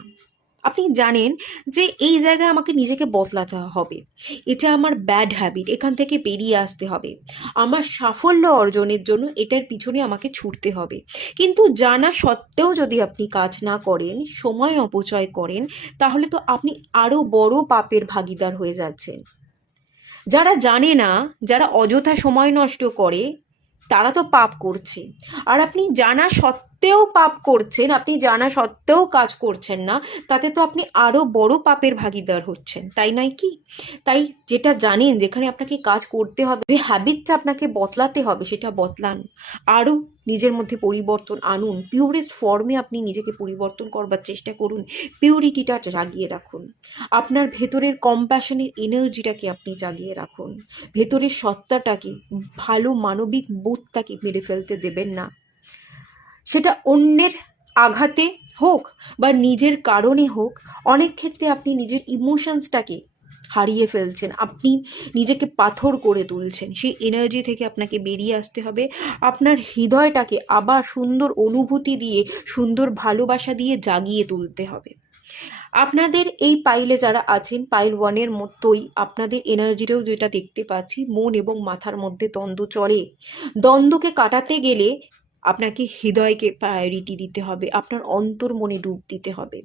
আপনি জানেন যে এই জায়গায় আমাকে নিজেকে বদলাতে হবে, এটা আমার ব্যাড হ্যাবিট, এখান থেকে বেরিয়ে আসতে হবে, আমার সাফল্য অর্জনের জন্য এটার পিছনে আমাকে ছুটতে হবে। কিন্তু জানা সত্ত্বেও যদি আপনি কাজ না করেন, সময় অপচয় করেন, তাহলে তো আপনি আরও বড় পাপের ভাগীদার হয়ে যাচ্ছেন। যারা জানে না, যারা অযথা সময় নষ্ট করে, তারা তো পাপ করছে। আর আপনি জানা সত্ত্বেও পাপ করছেন, আপনি জানা সত্ত্বেও কাজ করছেন না, তাতে তো আপনি আরও বড় পাপের ভাগীদার হচ্ছেন, তাই নয় কি? তাই যেটা জানেন, যেখানে আপনাকে কাজ করতে হবে, যে হ্যাবিটটা আপনাকে বদলাতে হবে, সেটা বদলান। আরও নিজের মধ্যে পরিবর্তন আনুন, পিওরেস্ট ফর্মে আপনি নিজেকে পরিবর্তন করবার চেষ্টা করুন, পিউরিটিটা জাগিয়ে রাখুন, আপনার ভেতরের কম্প্যাশনের এনার্জিটাকে আপনি জাগিয়ে রাখুন, ভেতরের সত্তাটাকে, ভালো মানবিক বোধটাকে মেরে ফেলতে দেবেন না। সেটা অন্যের আঘাতে হোক বা নিজের কারণে হোক, অনেক ক্ষেত্রে আপনি নিজের ইমোশনসটাকে হারিয়ে ফেলছেন, আপনি নিজেকে পাথর করে তুলছেন। সেই এনার্জি থেকে আপনাকে বেরিয়ে আসতে হবে, আপনার হৃদয়টাকে আবার সুন্দর অনুভূতি দিয়ে, সুন্দর ভালোবাসা দিয়ে জাগিয়ে তুলতে হবে। আপনাদের এই পাইলে যারা আছেন, পাইল 1-এর মতোই আপনাদের এনার্জিটাও যেটা দেখতে পাচ্ছি, মন এবং মাথার মধ্যে দ্বন্দ্ব চলে। দ্বন্দ্বকে কাটাতে গেলে আপনাকে হৃদয়কে প্রায়োরিটি দিতে হবে, আপনার অন্তর মনে ডুব দিতে হবে।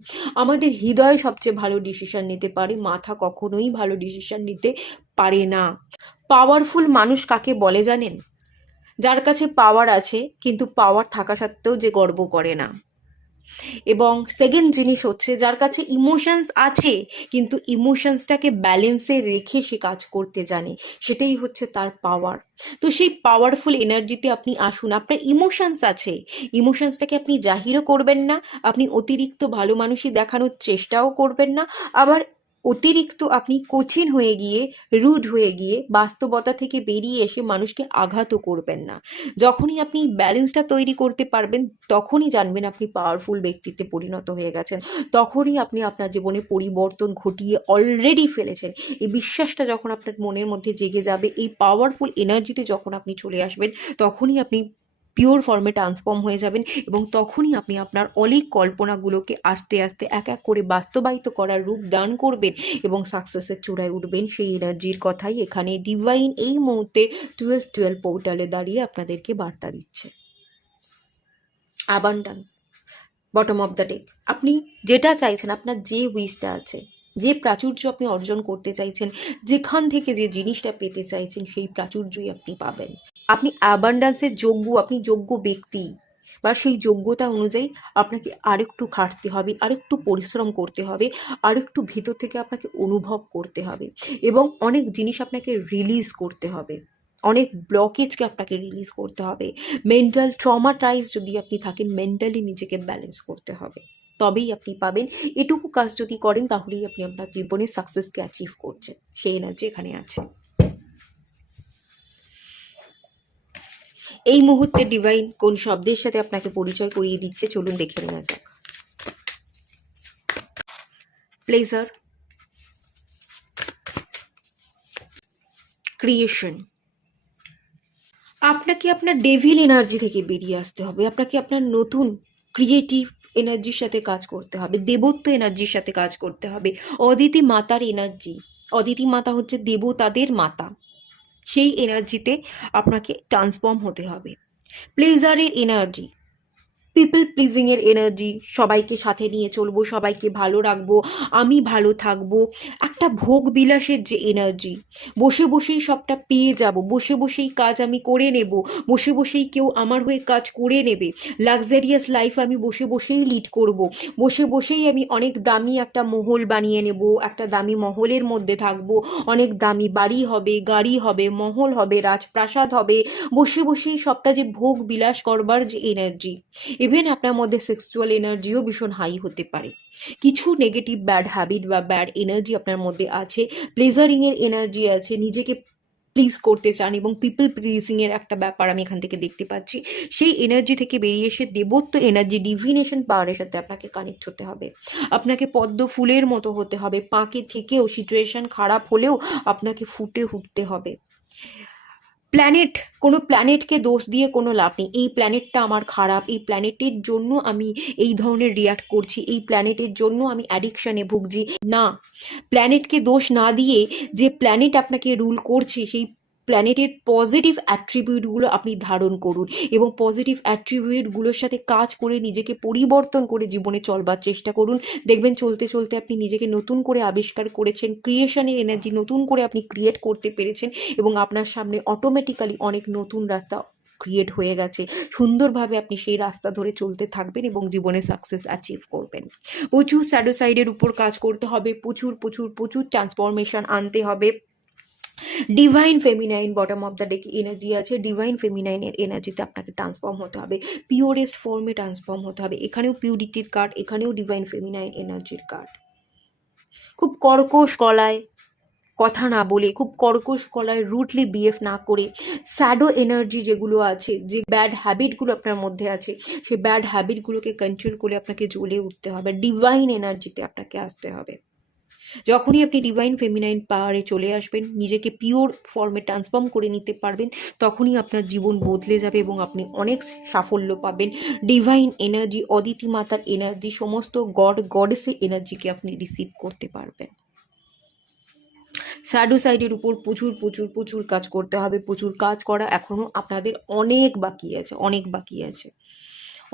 আমাদের হৃদয় সবচেয়ে ভালো ডিসিশন নিতে পারে, মাথা কখনোই ভালো ডিসিশন নিতে পারে না। পাওয়ারফুল মানুষ কাকে বলে জানেন? যার কাছে পাওয়ার আছে, কিন্তু পাওয়ার থাকা সত্ত্বেও যে গর্ব করে না। এবং সেকেন্ড জিনিস হচ্ছে, যার কাছে ইমোশনস আছে কিন্তু ইমোশনসটাকে ব্যালেন্সে রেখে সে কাজ করতে জানে, সেটাই হচ্ছে তার পাওয়ার। তো সেই পাওয়ারফুল এনার্জিতে আপনি আসুন। আপনার ইমোশনস আছে, ইমোশনসটাকে আপনি জাহিরও করবেন না, আপনি অতিরিক্ত ভালো মানুষই দেখানোর চেষ্টাও করবেন না, আবার অতিরিক্ত আপনি কঠিন হয়ে গিয়ে, রুড হয়ে গিয়ে, বাস্তবতা থেকে বেরিয়ে এসে মানুষকে আঘাতও করবেন না। যখনই আপনি ব্যালেন্সটা তৈরি করতে পারবেন, তখনই জানবেন আপনি পাওয়ারফুল ব্যক্তিত্বে পরিণত হয়ে গেছেন, তখনই আপনি আপনার জীবনে পরিবর্তন ঘটিয়ে অলরেডি ফেলেছেন। এই বিশ্বাসটা যখন আপনার মনের মধ্যে জেগে যাবে, এই পাওয়ারফুল এনার্জিতে যখন আপনি চলে আসবেন, তখনই আপনি পিওর ফর্মে ট্রান্সফর্ম হয়ে যাবেন, এবং তখনই আপনি আপনার অলিক কল্পনাগুলোকে আস্তে আস্তে এক এক করে বাস্তবায়িত করার রূপ দান করবেন এবং সাকসেসের চূড়ায় উঠবেন। সেই এনার্জির কথাই এখানে ডিভাইন এই মুহূর্তে 12-12 পোর্টালে দাঁড়িয়ে আপনাদেরকে বার্তা দিচ্ছে। Abundance, bottom of the deck. আপনি যেটা চাইছেন, আপনার যে উইশটা আছে, যে প্রাচুর্য আপনি অর্জন করতে চাইছেন, যেখান থেকে যে জিনিসটা পেতে চাইছেন, সেই প্রাচুর্যই আপনি পাবেন। আপনি অ্যাবান্ডান্সের যোগ্য, আপনি যোগ্য ব্যক্তি, বা সেই যোগ্যতা অনুযায়ী আপনাকে আরেকটু খাটতে হবে, আরেকটু পরিশ্রম করতে হবে, আরেকটু ভিতর থেকে আপনাকে অনুভব করতে হবে, এবং অনেক জিনিস আপনাকে রিলিজ করতে হবে, অনেক ব্লকেজকে আপনাকে রিলিজ করতে হবে। মেন্টাল ট্রমাটাইজ যদি আপনি থাকেন, মেন্টালি নিজেকে ব্যালেন্স করতে হবে, তবেই আপনি পাবেন। এটুকু কাজ যদি করেন, তাহলেই আপনি আপনার জীবনের সাকসেসকে অ্যাচিভ করছেন। সেই এনার্জি এখানে আছে। এই মুহূর্তে ডিভাইন কোন শব্দের সাথে আপনাকে পরিচয় করিয়ে দিচ্ছে, চলুন দেখে নেওয়া যাক। Pleasure, creation. আপনাকে আপনার ডেভিল এনার্জি থেকে বেরিয়ে আসতে হবে, আপনাকে আপনার নতুন ক্রিয়েটিভ এনার্জির সাথে কাজ করতে হবে, দেবত্ব এনার্জির সাথে কাজ করতে হবে, অদিতি মাতার এনার্জি। অদিতি মাতা হচ্ছে দেবতাদের মাতা, সেই এনার্জিতে আপনাকে ট্রান্সফর্ম হতে হবে। প্লেজারের এনার্জি, পিপল প্লিজিংয়ের এনার্জি, সবাইকে সাথে নিয়ে চলবো, সবাইকে ভালো রাখবো, আমি ভালো থাকবো, একটা ভোগ বিলাসের যে এনার্জি, বসে বসেই সবটা পেয়ে যাব, বসে বসেই কাজ আমি করে নেব, বসে বসেই কেউ আমার হয়ে কাজ করে নেবে, লাক্সারিয়াস লাইফ আমি বসে বসেই লিড করব, বসে বসেই আমি অনেক দামি একটা মহল বানিয়ে নেব, একটা দামি মহলের মধ্যে থাকবো, অনেক দামি বাড়ি হবে, গাড়ি হবে, মহল হবে, রাজপ্রাসাদ হবে, বসে বসেই সবটা যে ভোগ বিলাস করবার যে এনার্জি, ইভেন আপনার মধ্যে সেক্সুয়াল এনার্জিও ভীষণ হাই হতে পারে। কিছু নেগেটিভ ব্যাড হ্যাবিট বা ব্যাড এনার্জি আপনার মধ্যে আছে, প্লেজারিংয়ের এনার্জি আছে, নিজেকে প্লিজ করতে চান এবং পিপল প্লিজিংয়ের একটা ব্যাপার আমি এখান থেকে দেখতে পাচ্ছি। সেই এনার্জি থেকে বেরিয়ে এসে দেবত্ব এনার্জি, ডিভিনেশন পাওয়ারের সাথে আপনাকে কানেক্ট হতে হবে। আপনাকে পদ্ম ফুলের মতো হতে হবে, পাঁকে থেকেও সিচুয়েশন খারাপ হলেও আপনাকে ফুটে উঠতে হবে। প্ল্যানেট, কোনো প্ল্যানেটকে দোষ দিয়ে কোনো লাভ নেই। এই প্ল্যানেটটা আমার খারাপ, এই প্ল্যানেটের জন্য আমি এই ধরনের রিয়াক্ট করছি, এই প্ল্যানেটের জন্য আমি অ্যাডিকশানে ভুগছি, না। প্ল্যানেটকে দোষ না দিয়ে যে প্ল্যানেট আপনাকে রুল করছে সেই প্ল্যানেটের পজিটিভ অ্যাট্রিবিউটগুলো আপনি ধারণ করুন এবং পজিটিভ অ্যাট্রিবিউটগুলোর সাথে কাজ করে নিজেকে পরিবর্তন করে জীবনে চলবার চেষ্টা করুন। দেখবেন চলতে চলতে আপনি নিজেকে নতুন করে আবিষ্কার করেছেন, ক্রিয়েশনের এনার্জি নতুন করে আপনি ক্রিয়েট করতে পেরেছেন এবং আপনার সামনে অটোমেটিক্যালি অনেক নতুন রাস্তা ক্রিয়েট হয়ে গেছে। সুন্দরভাবে আপনি সেই রাস্তা ধরে চলতে থাকবেন এবং জীবনে সাকসেস অ্যাচিভ করবেন। প্রচুর শ্যাডো সাইডের উপর কাজ করতে হবে, প্রচুর প্রচুর প্রচুর ট্রান্সফরমেশন আনতে হবে। Divine feminine bottom of the deck energy আছে, ডিভাইন ফেমিনাইনের এনার্জিতে আপনাকে ট্রান্সফর্ম হতে হবে, পিওরেস্ট ফর্মে ট্রান্সফর্ম হতে হবে। এখানেও পিউরিটির কার্ড, এখানেও ডিভাইন ফেমিনাইন এনার্জির কার্ড। খুব কর্কশ গলায় কথা না বলে, খুব কর্কশ গলায় রুটলি বিহেভ না করে, শ্যাডো এনার্জি যেগুলো আছে, যে ব্যাড হ্যাবিটগুলো আপনার মধ্যে আছে, সেই ব্যাড হ্যাবিটগুলোকে কন্ট্রোল করে আপনাকে জ্বলে উঠতে হবে, ডিভাইন এনার্জিতে আপনাকে আসতে হবে। যখনই আপনি ডিভাইন ফেমিনাইন পাওয়ারে চলে আসবেন, নিজেকে পিওর ফর্মে ট্রান্সফর্ম করে নিতে পারবেন, তখনই আপনার জীবন বদলে যাবে এবং আপনি অনেক সাফল্য পাবেন। ডিভাইন এনার্জি, অদিতি মাতার এনার্জি, সমস্ত গড গডেসের এনার্জিকে আপনি রিসিভ করতে পারবেন। শ্যাডো সাইডের উপর প্রচুর প্রচুর প্রচুর কাজ করতে হবে, প্রচুর কাজ করা এখনও আপনাদের অনেক বাকি আছে, অনেক বাকি আছে।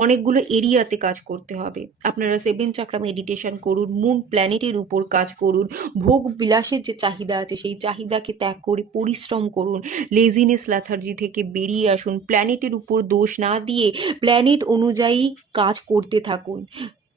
অনেকগুলো এরিয়াতে কাজ করতে হবে। আপনারা 7 চাকরা মেডিটেশন করুন, মুন প্ল্যানেটের উপর কাজ করুন, ভোগ বিলাসের যে চাহিদা আছে সেই চাহিদাকে ত্যাগ করে পরিশ্রম করুন, লেজিনেস ল্যাথার্জি থেকে বেরিয়ে আসুন, প্ল্যানেটের উপর দোষ না দিয়ে প্ল্যানেট অনুযায়ী কাজ করতে থাকুন।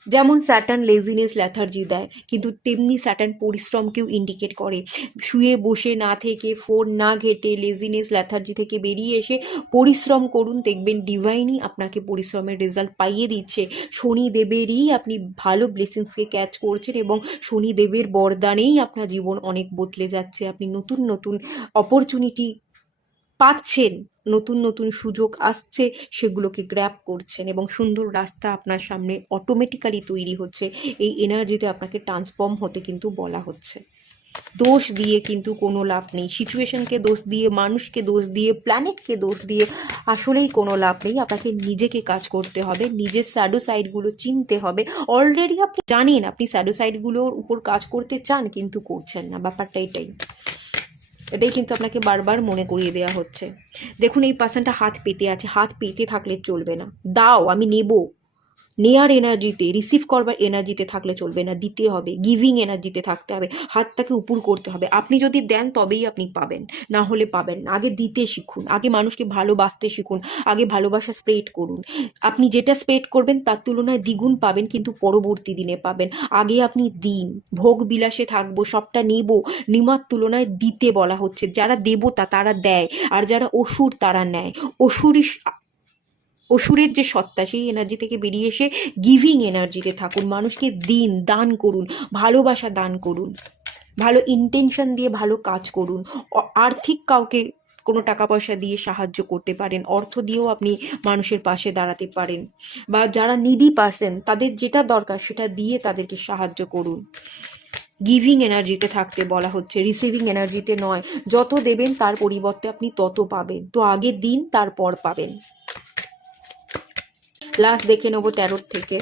যেমন স্যাটার্ন লেজিনেস ল্যাথার্জি দেয়, কিন্তু তেমনি স্যাটার্ন পরিশ্রমকেও ইন্ডিকেট করে। শুয়ে বসে না থেকে, ফোন না ঘেটে, লেজিনেস ল্যাথার্জি থেকে বেরিয়ে এসে পরিশ্রম করুন, দেখবেন ডিভাইনই আপনাকে পরিশ্রমের রেজাল্ট পাইয়ে দিচ্ছে। শনিদেবেরই আপনি ভালো ব্লেসিংসকে ক্যাচ করছেন এবং শনিদেবের বরদানেই আপনার জীবন অনেক বদলে যাচ্ছে। আপনি নতুন নতুন অপরচুনিটি পাচ্ছেন, নতুন নতুন সুযোগ আসছে, সেগুলোকে গ্র্যাব করছেন এবং সুন্দর রাস্তা আপনার সামনে অটোমেটিক্যালি তৈরি হচ্ছে। এই এনার্জিতে আপনাকে ট্রান্সফর্ম হতে কিন্তু বলা হচ্ছে। দোষ দিয়ে কিন্তু কোনো লাভ নেই, সিচুয়েশনকে দোষ দিয়ে, মানুষকে দোষ দিয়ে, প্ল্যানেটকে দোষ দিয়ে আসলেই কোনো লাভ নেই। আপনাকে নিজেকে কাজ করতে হবে, নিজের শ্যাডো সাইডগুলো চিনতে হবে। অলরেডি আপনি জানেন আপনি শ্যাডো সাইডগুলোর উপর কাজ করতে চান কিন্তু করছেন না, ব্যাপারটা এটাই কিন্তু আপনাকে বারবার মনে করিয়ে দেওয়া হচ্ছে। দেখুন এই পার্সনটা হাত পেতে আছে, হাত পেতে থাকলে চলবে না। দাও, আমি নেব, নেয়ার এনার্জিতে, রিসিভ করবার এনার্জিতে থাকলে চলবে না, দিতে হবে, গিভিং এনার্জিতে থাকতে হবে, হাতটাকে উপর করতে হবে। আপনি যদি দেন তবেই আপনি পাবেন, না হলে পাবেন না। আগে দিতে শিখুন, আগে মানুষকে ভালোবাসতে শিখুন, আগে ভালোবাসা স্প্রেড করুন। আপনি যেটা স্প্রেড করবেন তার তুলনায় দ্বিগুণ পাবেন, কিন্তু পরবর্তী দিনে পাবেন। আগে আপনি দিন, ভোগ বিলাসে থাকবো, সবটা নেব, নেওয়ার তুলনায় দিতে বলা হচ্ছে। যারা দেবতা তারা দেয়, আর যারা অসুর তারা নেয়। অসুরের যে সত্তা সেই এনার্জি থেকে বেরিয়ে এসে গিভিং এনার্জিতে থাকুন, মানুষকে দিন, দান করুন, ভালোবাসা দান করুন, ভালো ইন্টেনশন দিয়ে ভালো কাজ করুন। আর্থিক কাউকে কোনো টাকা পয়সা দিয়ে সাহায্য করতে পারেন, অর্থ দিয়েও আপনি মানুষের পাশে দাঁড়াতে পারেন, বা যারা নিডি পারসন তাদের যেটা দরকার সেটা দিয়ে তাদেরকে সাহায্য করুন। গিভিং এনার্জিতে থাকতে বলা হচ্ছে, রিসিভিং এনার্জিতে নয়। যত দেবেন তার পরিবর্তে আপনি তত পাবেন, তো আগে দিন, তারপর পাবেন। লাস্ট দেখে নেবো ট্যারোট থেকে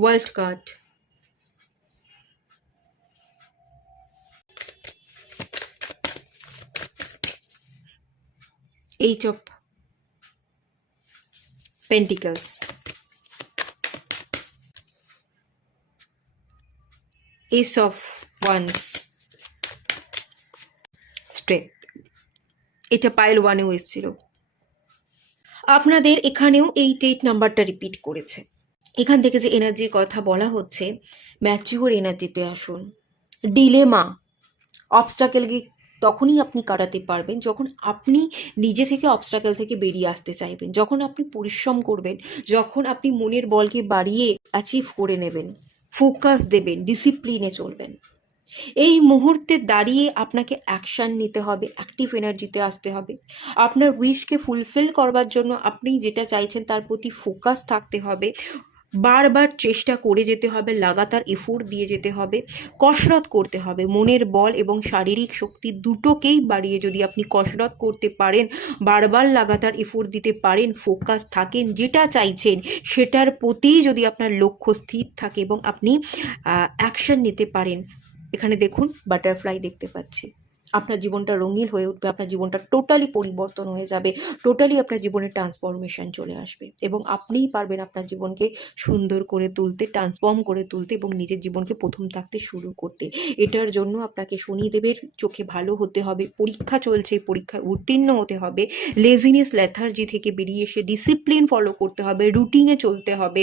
world card. H of pentacles, S of wands, strength. এটা পাইল 1-এও এসেছিল। আপনাদের এখানেও 8 নাম্বারটা রিপিট করেছে। এখান থেকে যে এনার্জির কথা বলা হচ্ছে, ম্যাচিওর এনার্জিতে আসুন। ডিলেমা, অবস্টাকেলকে তখনই আপনি কাটাতে পারবেন যখন আপনি নিজে থেকে অবস্ট্রাগল থেকে বেরিয়ে আসতে চাইবেন, যখন আপনি পরিশ্রম করবেন, যখন আপনি মনের বলকে বাড়িয়ে অ্যাচিভ করে নেবেন, ফোকাস দেবেন, ডিসিপ্লিনে চলবেন। এই মুহূর্তে দাঁড়িয়ে আপনাকে অ্যাকশান নিতে হবে, অ্যাক্টিভ এনার্জিতে আসতে হবে। আপনার উইশকে ফুলফিল করবার জন্য আপনি যেটা চাইছেন তার প্রতি ফোকাস থাকতে হবে, বারবার চেষ্টা করে যেতে হবে, লাগাতার এফোর্ট দিয়ে যেতে হবে, কসরত করতে হবে। মনের বল এবং শারীরিক শক্তি দুটোকেই বাড়িয়ে যদি আপনি কসরত করতে পারেন, বারবার লাগাতার এফোর্ট দিতে পারেন, ফোকাস থাকেন, যেটা চাইছেন সেটার প্রতি যদি আপনার লক্ষ্য স্থির থাকে এবং আপনি অ্যাকশন নিতে পারেন, এখানে দেখুন বাটারফ্লাই দেখতে পাচ্ছি। আপনার জীবনটা রঙিন হয়ে উঠবে, আপনার জীবনটা টোটালি পরিবর্তন হয়ে যাবে, টোটালি আপনার জীবনে ট্রান্সফরমেশন চলে আসবে এবং আপনিই পারবেন আপনার জীবনকে সুন্দর করে তুলতে, ট্রান্সফর্ম করে তুলতে এবং নিজের জীবনকে প্রথম থাকতে শুরু করতে। এটার জন্য আপনাকে শনিদেবের চোখে ভালো হতে হবে, পরীক্ষা চলছে, পরীক্ষায় উত্তীর্ণ হতে হবে, লেজিনেস লেথার্জি থেকে বেরিয়ে এসে ডিসিপ্লিন ফলো করতে হবে, রুটিনে চলতে হবে।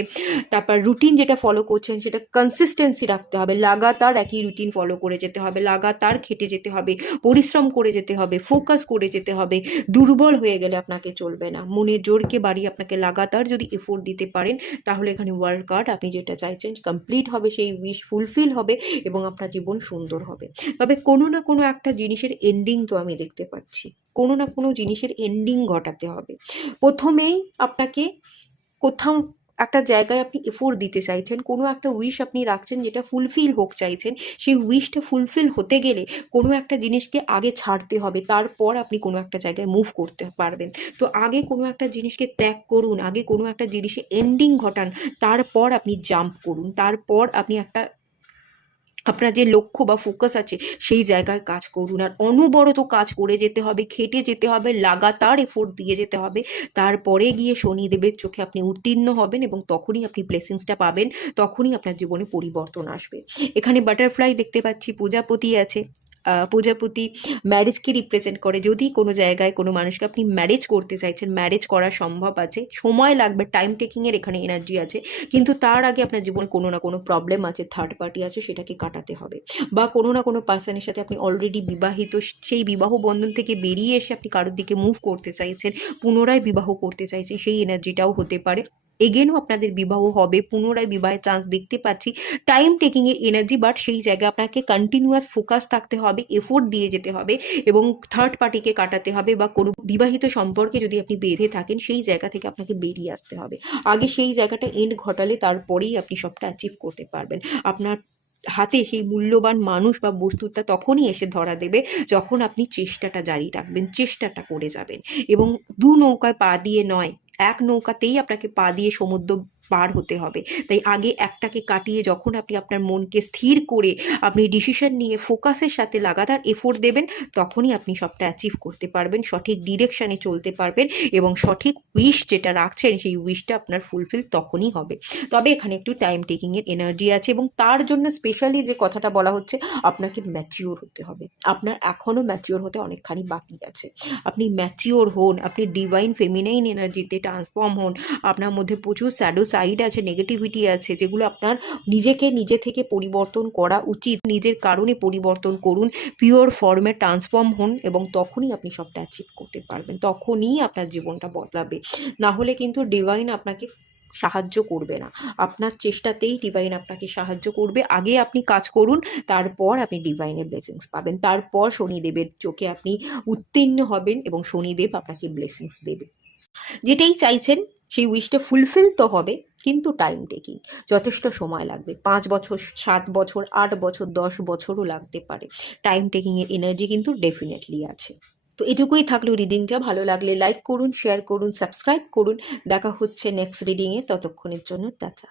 তারপর রুটিন যেটা ফলো করছেন সেটা কনসিস্টেন্সি রাখতে হবে, লাগাতার একই রুটিন ফলো করে যেতে হবে, লাগাতার খেটে যেতে হবে, পরিশ্রম করে যেতে হবে, ফোকাস করে যেতে হবে। দুর্বল হয়ে গেলে আপনাকে চলবে না, মনের জোরকে বাড়িয়ে আপনাকে লাগাতার যদি এফোর্ট দিতে পারেন তাহলে এখানে ওয়ার্ল্ড কার্ড আপনি যেটা চাইছেন কমপ্লিট হবে, সেই উইশ ফুলফিল হবে এবং আপনার জীবন সুন্দর হবে। তবে কোনো না কোনো একটা জিনিসের এন্ডিং তো আমি দেখতে পাচ্ছি, কোনো না কোনো জিনিসের এন্ডিং ঘটাতে হবে। প্রথমেই আপনাকে কোথাও একটা জায়গায় আপনি এফোর্ট দিতে চাইছেন, কোনো একটা উইশ আপনি রাখছেন যেটা ফুলফিল হোক চাইছেন, সেই উইশটা ফুলফিল হতে গেলে কোনো একটা জিনিসকে আগে ছাড়তে হবে, তারপর আপনি কোনো একটা জায়গায় মুভ করতে পারবেন। তো আগে কোনো একটা জিনিসকে ত্যাগ করুন, আগে কোনো একটা জিনিসে এন্ডিং ঘটান, তারপর আপনি জাম্প করুন, তারপর আপনি একটা আপনার যে লক্ষ্য বা ফোকাস আছে সেই জায়গায় কাজ করুন। আর অনবরত কাজ করে যেতে হবে, খেটে যেতে হবে, লাগাতার এফোর্ট দিয়ে যেতে হবে, তারপরে গিয়ে শনিদেবের চোখে আপনি উত্তীর্ণ হবেন এবং তখনই আপনি ব্লেসিংসটা পাবেন, তখনই আপনার জীবনে পরিবর্তন আসবে। এখানে বাটারফ্লাই দেখতে পাচ্ছি, প্রজাপতি আছে। প্রজাপতি ম্যারেজকে রিপ্রেজেন্ট করে। যদি কোনো জায়গায় কোনো মানুষকে আপনি ম্যারেজ করতে চাইছেন, ম্যারেজ করা সম্ভব আছে, সময় লাগবে, টাইম টেকিংয়ের এখানে এনার্জি আছে, কিন্তু তার আগে আপনার জীবনে কোনো না কোনো প্রবলেম আছে, থার্ড পার্টি আছে, সেটাকে কাটাতে হবে। বা কোনো না কোনো পার্সনের সাথে আপনি অলরেডি বিবাহিত, সেই বিবাহ বন্ধন থেকে বেরিয়ে এসে আপনি কারোর দিকে মুভ করতে চাইছেন, পুনরায় বিবাহ করতে চাইছেন, সেই এনার্জিটাও হতে পারে। এগেনও আপনাদের বিবাহ হবে, পুনরায় বিবাহের চান্স দেখতে পাচ্ছি, টাইম টেকিংয়ের এনার্জি, বাট সেই জায়গায় আপনাকে কন্টিনিউয়াস ফোকাস থাকতে হবে, এফোর্ট দিয়ে যেতে হবে এবং থার্ড পার্টিকে কাটাতে হবে বা কোনো বিবাহিত সম্পর্কে যদি আপনি বেঁধে থাকেন সেই জায়গা থেকে আপনাকে বেরিয়ে আসতে হবে। আগে সেই জায়গাটা এন্ড ঘটালে তারপরেই আপনি সবটা অ্যাচিভ করতে পারবেন। আপনার হাতে সেই মূল্যবান মানুষ বা বস্তুটা তখনই এসে ধরা দেবে যখন আপনি চেষ্টাটা জারি রাখবেন, চেষ্টাটা করে যাবেন এবং দু নৌকায় পা দিয়ে নয়, এক নৌকাতেই আপনাকে পা দিয়ে সমুদ্র পার হতে হবে। তাই আগে একটাকে কাটিয়ে যখন আপনি আপনার মনকে স্থির করে আপনি ডিসিশন নিয়ে ফোকাসের সাথে লাগাতার এফোর্ট দেবেন, তখনই আপনি সবটা অ্যাচিভ করতে পারবেন, সঠিক ডিরেকশানে চলতে পারবেন এবং সঠিক উইশ যেটা রাখছেন সেই উইশটা আপনার ফুলফিল তখনই হবে। তবে এখানে একটু টাইম টেকিংয়ের এনার্জি আছে এবং তার জন্য স্পেশালি যে কথাটা বলা হচ্ছে, আপনাকে ম্যাচিওর হতে হবে। আপনার এখনও ম্যাচিওর হতে অনেকখানি বাকি আছে। আপনি ম্যাচিওর হন, আপনি ডিভাইন ফেমিনাইন এনার্জিতে ট্রান্সফর্ম হন। আপনার মধ্যে প্রচুর শ্যাডো সাইড আছে, নেগেটিভিটি আছে, যেগুলো আপনার নিজেকে নিজে থেকে পরিবর্তন করা উচিত। নিজের কারণে পরিবর্তন করুন, পিওর ফর্মে ট্রান্সফর্ম হন এবং তখনই আপনি সবটা অ্যাচিভ করতে পারবেন, তখনই আপনার জীবনটা বদলাবে। না হলে কিন্তু ডিভাইন আপনাকে সাহায্য করবে না, আপনার চেষ্টাতেই ডিভাইন আপনাকে সাহায্য করবে। আগে আপনি কাজ করুন, তারপর আপনি ডিভাইনের ব্লেসিংস পাবেন, তারপর শনিদেবের চোখে আপনি উত্তীর্ণ হবেন এবং শনিদেব আপনাকে ব্লেসিংস দেবে। যেটাই চাইছেন সেই উইশটা ফুলফিল তো হবে, কিন্তু টাইম টেকিং, যথেষ্ট সময় লাগবে, 5 বছর, 7 বছর, 8 বছর, 10 বছরও লাগতে পারে। টাইম টেকিংয়ের এনার্জি কিন্তু ডেফিনেটলি আছে। তো এটুকুই থাকলো রিডিংটা। ভালো লাগলে লাইক করুন, শেয়ার করুন, সাবস্ক্রাইব করুন। দেখা হচ্ছে নেক্সট রিডিংয়ে, ততক্ষণের জন্য টাটা।